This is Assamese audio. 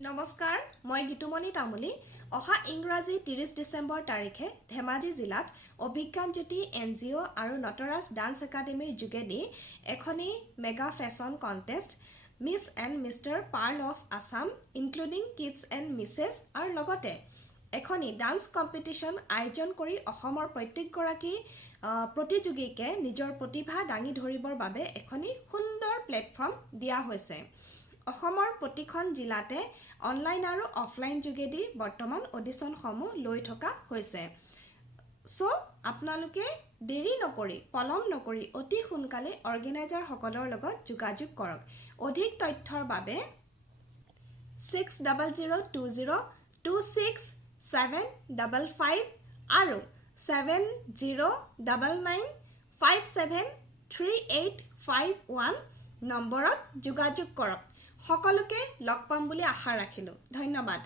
নমস্কাৰ মই গীতুমণি তামুলী অহা ইংৰাজী 30 ডিসেম্বৰ তাৰিখে ধেমাজি জিলাত অভিজ্ঞান জ্যোতি এনজিঅ আৰু নটৰাজ ডান্স একাডেমীৰ যোগেদি এখনি mega fashion contest miss and mister pearl of Assam including kids and Mrs আৰু লগতে এখনি ডান্স কম্পিটিশ্যন আয়োজন কৰি অসমৰ প্ৰত্যেকগৰাকী প্ৰতিযোগীকে নিজৰ প্ৰতিভা দাঙি ধৰিবৰ বাবে এখনি সুন্দৰ প্লেটফৰ্ম দিয়া হৈছে অসমৰ প্ৰতিখন জিলাতে অনলাইন আৰু অফলাইন যোগেদি বৰ্তমান অডিশনসমূহ লৈ থকা হৈছে সো আপোনালোকে দেৰি নকৰি পলম নকৰি অতি সোনকালে অৰ্গেনাইজাৰ সকলৰ লগত যোগাযোগ কৰক অধিক তথ্যৰ বাবে 6020267555 আৰু 7099573851 নম্বৰত যোগাযোগ কৰক সকলোকে লগ পাম বুলি আশা ৰাখিলো ধন্যবাদ